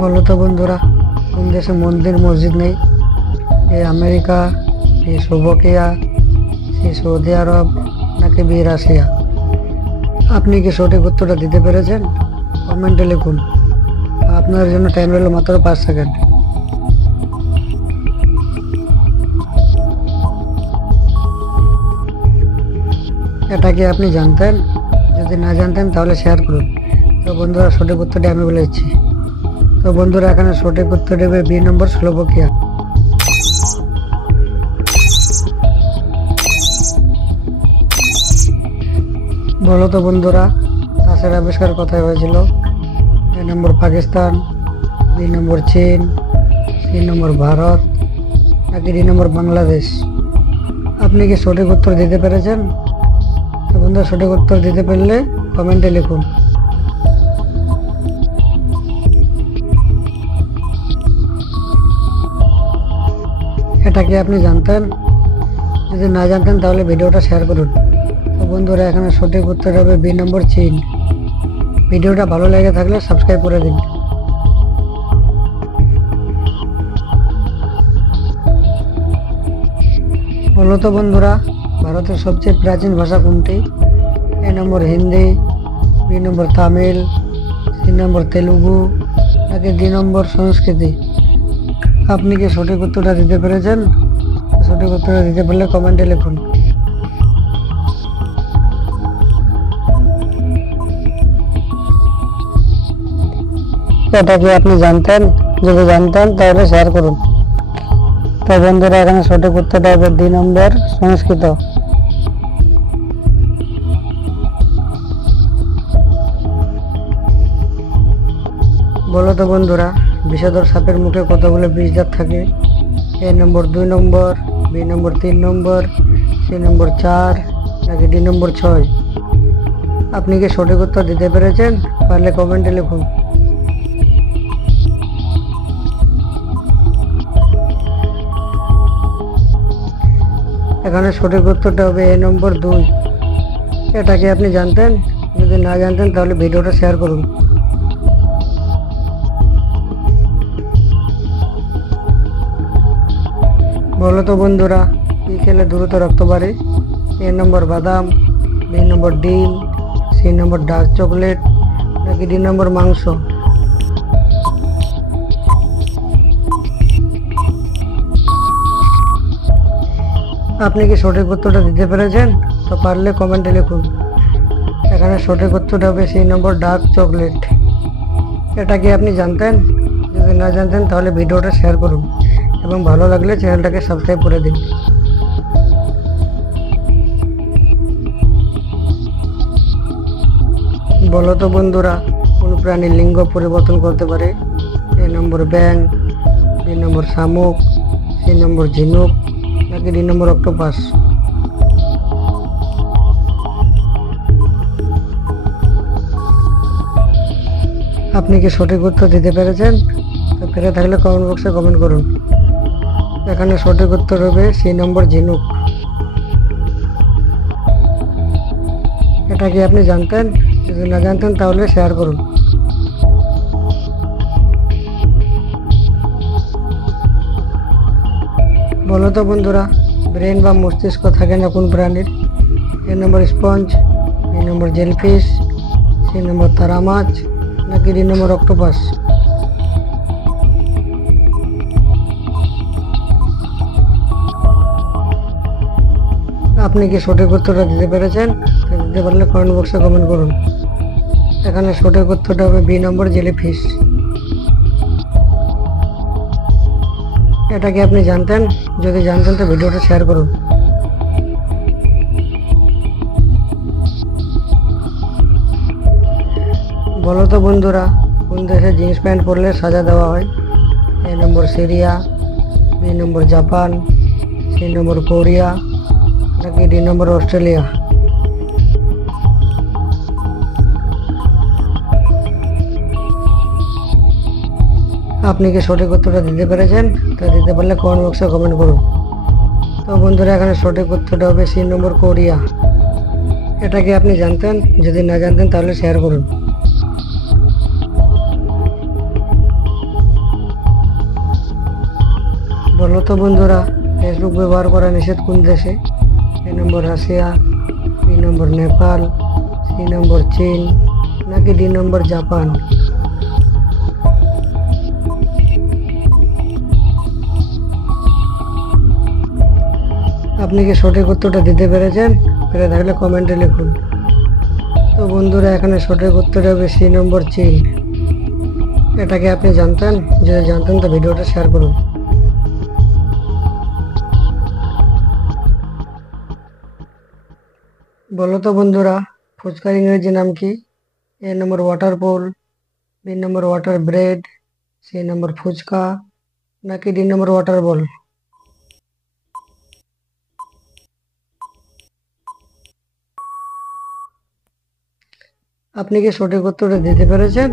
বলো তো বন্ধুরা, কোন দেশে মন্দির মসজিদ নেই? এ আমেরিকা, এ স্লোভাকিয়া, সে সৌদি আরব, নাকি বি রাশিয়া? আপনি কি সঠিক উত্তরটা দিতে পেরেছেন? কমেন্টে লিখুন। আপনার জন্য টাইম রইল মাত্র 5 সেকেন্ড। এটা কি আপনি জানতেন? যদি না জানতেন তাহলে শেয়ার করুন। তো বন্ধুরা, সঠিক উত্তরটি আমি বলে দিচ্ছি। তো বন্ধুরা, এখানে সঠিক উত্তর দেবে বি নম্বর, স্লোভাকিয়া। বলো তো বন্ধুরা, তাসের আবিষ্কার কোথায় হয়েছিল? এ নম্বর পাকিস্তান, বি নম্বর চীন, সি নম্বর ভারত, নাকি ডি নম্বর বাংলাদেশ? আপনি কি সঠিক উত্তর দিতে পেরেছেন? তো বন্ধুরা, সঠিক উত্তর দিতে পারলে কমেন্টে লিখুন। এটা কি আপনি জানতেন? যদি না জানতেন তাহলে ভিডিওটা শেয়ার করুন। তো বন্ধুরা, এখানে সঠিক উত্তর হবে বি নম্বর চীন। ভিডিওটা ভালো লেগে থাকলে সাবস্ক্রাইব করে দিন। বলো তো বন্ধুরা, ভারতের সবচেয়ে প্রাচীন ভাষা কোনটি? এ নম্বর হিন্দি, বি নম্বর তামিল, সি নম্বর তেলুগু, নাকি ডি নম্বর সংস্কৃতি? আপনি কি সঠিক উত্তরটা দিতে পেরেছেন? সঠিক উত্তরটা দিতে পারলে কমেন্টে লিখুন। এটা কি আপনি জানতেন? যদি জানতেন তাহলে শেয়ার করুন। তো বন্ধুরা, এখানে সঠিক উত্তরটা হবে ডি নম্বর সংস্কৃত। বলো তো বন্ধুরা, বিষধর সাপের মুখে কতগুলো বিষ দাঁত থাকে? এ নম্বর 2 নম্বর, বি নম্বর 3 নম্বর, সি নম্বর 4, নাকি ডি নম্বর 6? আপনি কি সঠিক উত্তর দিতে পেরেছেন? পারলে কমেন্টে লিখুন। এখানে সঠিক উত্তরটা হবে এ নম্বর 2। এটা কি আপনি জানতেন? যদি না জানতেন তাহলে ভিডিওটা শেয়ার করুন। বলো তো বন্ধুরা, কি খেলে দ্রুত রক্ত বাড়ে? এ নম্বর বাদাম, বি নম্বর ডিম, সি নম্বর ডার্ক চকলেট, নাকি ডি নম্বর মাংস? আপনি কি সঠিক উত্তরটা দিতে পেরেছেন? তো পারলে কমেন্টে লিখুন। এখানে সঠিক উত্তরটা হবে সি নম্বর ডার্ক চকলেট। এটা কি আপনি জানতেন? যদি না জানতেন তাহলে ভিডিওটা শেয়ার করুন এবং ভালো লাগলে চ্যানেলটাকে সাবস্ক্রাইব করে দিন। বলো তো বন্ধুরা, কোন প্রাণীর লিঙ্গ পরিবর্তন করতে পারে? এ নম্বর ব্যাঙ, বি নম্বর শামুক, সি নম্বর ঝিনুক, নাকি ডি নম্বর অক্টোপাস? আপনি কি সঠিক উত্তর দিতে পেরেছেন? তো পেরে থাকলে কমেন্ট বক্সে কমেন্ট করুন। এখানে সঠিক উত্তর হবে সি নম্বর ঝিনুক। এটা কি আপনি জানতেন? যদি না জানতেন তাহলে শেয়ার করুন। বলো তো বন্ধুরা, ব্রেন বা মস্তিষ্ক থাকে না কোন প্রাণীর? এ নম্বর স্পঞ্জ, বি নম্বর জেলফিশ, সি নম্বর তারা মাছ, নাকি ডি নম্বর অক্টোপাস? আপনি কি সঠিক উত্তরটা দিতে পেরেছেন? দিতে পারলে কমেন্ট বক্সে কমেন্ট করুন। এখানে সঠিক উত্তরটা হবে বি নম্বর জেলিফিশ। এটা কি আপনি জানতেন? যদি জানতেন তো ভিডিওটা শেয়ার করুন। বলো তো বন্ধুরা, কোন দেশে জিন্স প্যান্ট পরলে সাজা দেওয়া হয়? এ নম্বর সিরিয়া, বি নম্বর জাপান, সি নম্বর কোরিয়া, নাকি ডি নম্বর অস্ট্রেলিয়া? আপনি কি সঠিক উত্তরটা দিতে পেরেছেন? তো দিতে পারলে কমেন্ট বক্সে কমেন্ট করুন। তো বন্ধুরা, এখানে সঠিক উত্তরটা হবে সি নম্বর কোরিয়া। এটা কি আপনি জানতেন? যদি না জানতেন তাহলে শেয়ার করুন। বলো তো বন্ধুরা, ফেসবুক ব্যবহার করা নিষেধ কোন দেশে? এ নম্বর রাশিয়া, বি নম্বর নেপাল, সি নম্বর চীন, নাকি ডি নম্বর জাপান? আপনি কি সঠিক উত্তরটা দিতে পেরেছেন? পেরে থাকলে কমেন্টে লিখুন। তো বন্ধুরা, এখানে সঠিক উত্তর হবে সি নম্বর চীন। এটা কি আপনি জানতেন? যদি জানতেন তো ভিডিওটা শেয়ার করুন। বলো তো বন্ধুরা, ফুচকার ইংরেজি নাম কি? এ নম্বর ওয়াটার পোল, বি নম্বর ওয়াটার ব্রেড, সি নম্বর ফুচকা, নাকি ডি নম্বর ওয়াটার বল? আপনি কি সঠিক উত্তরটা দিতে পেরেছেন?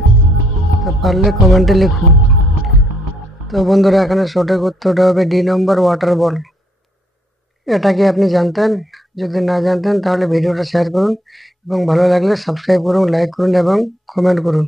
তা পারলে কমেন্টে লিখুন। তো বন্ধুরা, এখানে সঠিক উত্তরটা হবে ডি নম্বর ওয়াটার বল। এটা কি আপনি জানতেন? যদি না জানতেন তাহলে ভিডিওটা শেয়ার করুন এবং ভালো লাগলে সাবস্ক্রাইব করুন, লাইক করুন এবং কমেন্ট করুন।